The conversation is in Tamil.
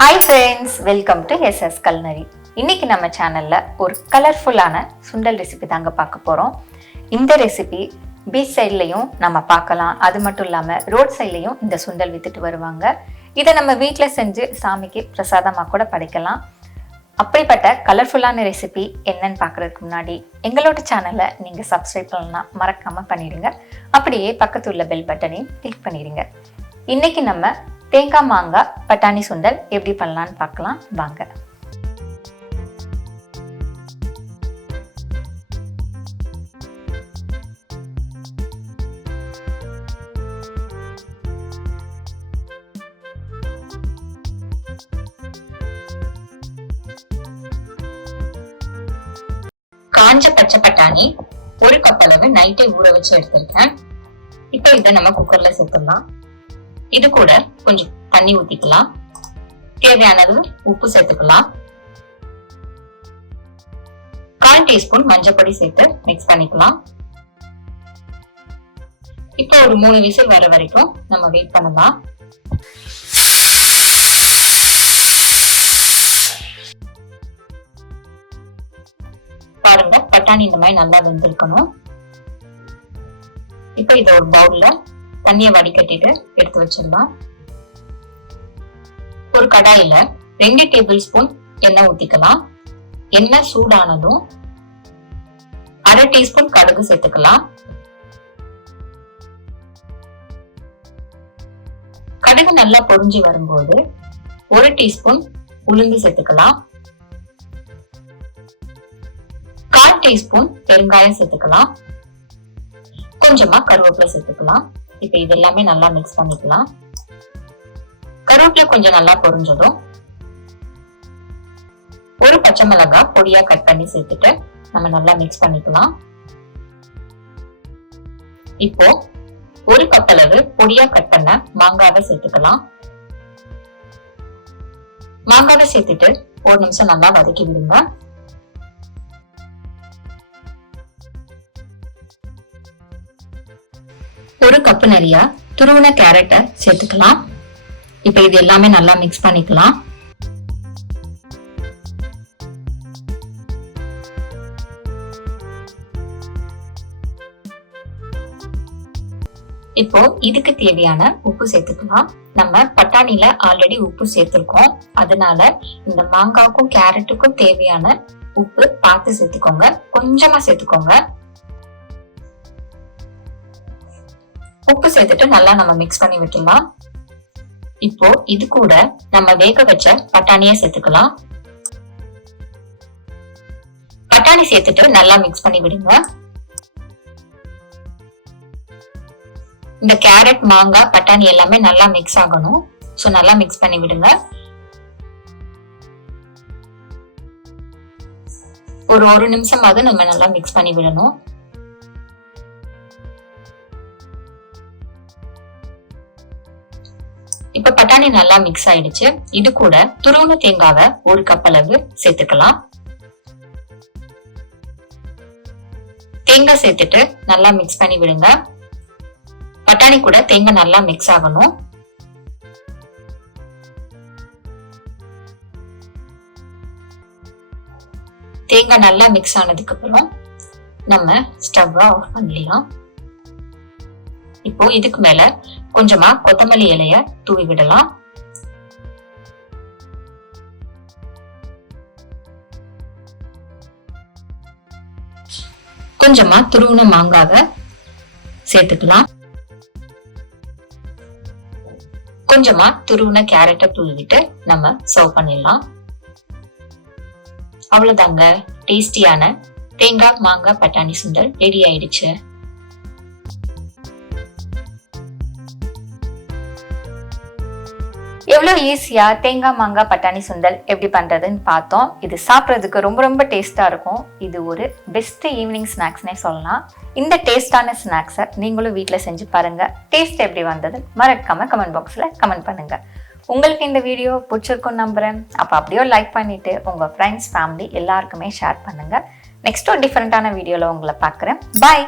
Hi friends, welcome to SS Culinary. இன்னைக்கு நம்ம சேனல்ல ஒரு கலர்ஃபுல்லான சுண்டல் ரெசிபி தாங்க பார்க்க போறோம். இந்த ரெசிபி பீச் சைட்லயும் நம்ம பார்க்கலாம். அது மட்டும் இல்லாம ரோட் சைட்லயும் இந்த சுண்டல் வித்துட்டு வருவாங்க. இதை நம்ம வீட்டில் செஞ்சு சாமிக்கு பிரசாதமா கூட படைக்கலாம். அப்படிப்பட்ட கலர்ஃபுல்லான ரெசிபி என்னன்னு பார்க்கறதுக்கு முன்னாடி எங்களோட சேனலை நீங்க சப்ஸ்கிரைப் பண்ணலாம் மறக்காம பண்ணிடுங்க. அப்படியே பக்கத்துல உள்ள பெல் பட்டனையும் கிளிக் பண்ணிடுங்க. இன்னைக்கு நம்ம தேங்காய் மாங்காய் பட்டாணி சுண்டல் எப்படி பண்ணலான்னு பார்க்கலாம் வாங்க. காஞ்ச பச்சை பட்டாணி ஒரு கப் அளவு நைட்டே ஊற வச்சு எடுத்திருக்கேன். இப்போ இதை நம்ம குக்கர்ல சேர்த்துடலாம். இது கூட கொஞ்சம் தண்ணி ஊத்திக்கலாம். தேவையான அளவு உப்பு சேர்த்துக்கலாம். 1/4 டீஸ்பூன் மஞ்சள் சேர்த்து மிக்ஸ் பண்ணிக்கலாம். இப்போ ஒரு 3 விசில் வர வரைக்கும் நம்ம வெயிட் பண்ணலாம். பாருங்க, பட்டாணி இந்த மாதிரி நல்லா வெந்திருக்கணும். இப்போ இதை ஒரு பவுல்ல தண்ணியை வடிகட்டிட்டு எடுத்து வச்சிடலாம். ஒரு கடாயில 2 டேபிள் ஸ்பூன் எண்ணெய் ஊத்திக்கலாம். எண்ணெய் சூடானதும் 1/2 டீஸ்பூன் கடுகு சேர்த்துக்கலாம். கடுகு நல்லா பொரிஞ்சு வரும்போது 1 டீஸ்பூன் உளுந்து சேர்த்துக்கலாம். 1/4 டீஸ்பூன் பெருங்காயம் சேர்த்துக்கலாம். கொஞ்சமா கருவேப்பிலை சேர்த்துக்கலாம். இப்ப இதெல்லாமே நல்லா மிக்ஸ் பண்ணிக்கலாம். கருவேப்பிலை கொஞ்சம் நல்லா பொரிஞ்சதும் ஒரு பச்சை மிளகாய் பொடியா கட் பண்ணி சேர்த்துட்டு நம்ம நல்லா மிக்ஸ் பண்ணிக்கலாம். இப்போ ஒரு கப் அளவு பொடியா கட் பண்ண மாங்காவை சேர்த்துக்கலாம். மாங்காவை சேர்த்துட்டு 1 நிமிஷம் நல்லா வதக்கி விடுங்க. ஒரு கப் நிறைய துருவன கேரட்டை சேர்த்துக்கலாம். இப்ப இது எல்லாமே நல்லா மிக்ஸ் பண்ணிக்கலாம். இப்போ இதுக்கு தேவையான உப்பு சேர்த்துக்கலாம். நம்ம பட்டாணில ஆல்ரெடி உப்பு சேர்த்திருக்கோம். அதனால இந்த மாங்காவுக்கும் கேரட்டுக்கும் தேவையான உப்பு பார்த்து சேர்த்துக்கோங்க. கொஞ்சமா சேர்த்துக்கோங்க. உப்பு சேர்த்துட்டு நல்லா நம்ம மிக்ஸ் பண்ணி விட்டுலாம். இப்போ இது கூட நம்ம வேக வச்ச பட்டாணியை சேர்த்துக்கலாம். பட்டாணி சேர்த்துட்டு நல்லா மிக்ஸ் பண்ணி விடுங்க. இந்த கேரட் மாங்காய் பட்டாணி எல்லாமே நல்லா மிக்ஸ் ஆகணும். சோ நல்லா மிக்ஸ் பண்ணி விடுங்க. ஒரு நிமிஷமாவது நம்ம நல்லா மிக்ஸ் பண்ணி விடணும். இப்ப பட்டாணி நல்லா மிக்ஸ் ஆயிடுச்சு. இது கூட துருவன தேங்காவை 1 கப் அளவு சேர்த்துக்கலாம். தேங்காய் சேர்த்துட்டு நல்லா மிக்ஸ் பண்ணி விடுங்க. பட்டாணி கூட தேங்காய் நல்லா மிக்ஸ் ஆகணும். தேங்காய் நல்லா மிக்ஸ் ஆனதுக்கு அப்புறம் நம்ம ஸ்டவ் ஆஃப் பண்ணிடலாம். இப்போ இதுக்கு மேல கொஞ்சமா கொத்தமல்லி இலைய தூவி விடலாம். கொஞ்சமா துருவன மாங்காவை சேர்த்துக்கலாம். கொஞ்சமா துருவன கேரட்டை தூவிட்டு நம்ம சர்வ் பண்ணிடலாம். அவ்வளவுதாங்க, டேஸ்டியான தேங்காய் மாங்காய் பட்டாணி சுண்டல் ரெடி ஆயிடுச்சு. எவ்வளவு ஈஸியா தேங்காய் மாங்காய் பட்டாணி சுண்டல் எப்படி பண்றதுன்னு பார்த்தோம். இது சாப்பிட்றதுக்கு ரொம்ப ரொம்ப டேஸ்டா இருக்கும். இது ஒரு பெஸ்ட் ஈவினிங் ஸ்நாக்ஸ்னே சொல்லலாம். இந்த டேஸ்டான ஸ்நாக்ஸை நீங்களும் வீட்டில் செஞ்சு பாருங்க. டேஸ்ட் எப்படி வந்தது மறக்காம கமெண்ட் பாக்ஸ்ல கமெண்ட் பண்ணுங்க. உங்களுக்கு இந்த வீடியோ பிடிச்சிருக்கும்னு நம்புறேன். அப்ப அப்படியே லைக் பண்ணிட்டு உங்க ஃப்ரெண்ட்ஸ் ஃபேமிலி எல்லாருக்குமே ஷேர் பண்ணுங்க. நெக்ஸ்ட் ஒரு டிஃபரெண்டான வீடியோல உங்களை பார்க்குறேன். பாய்.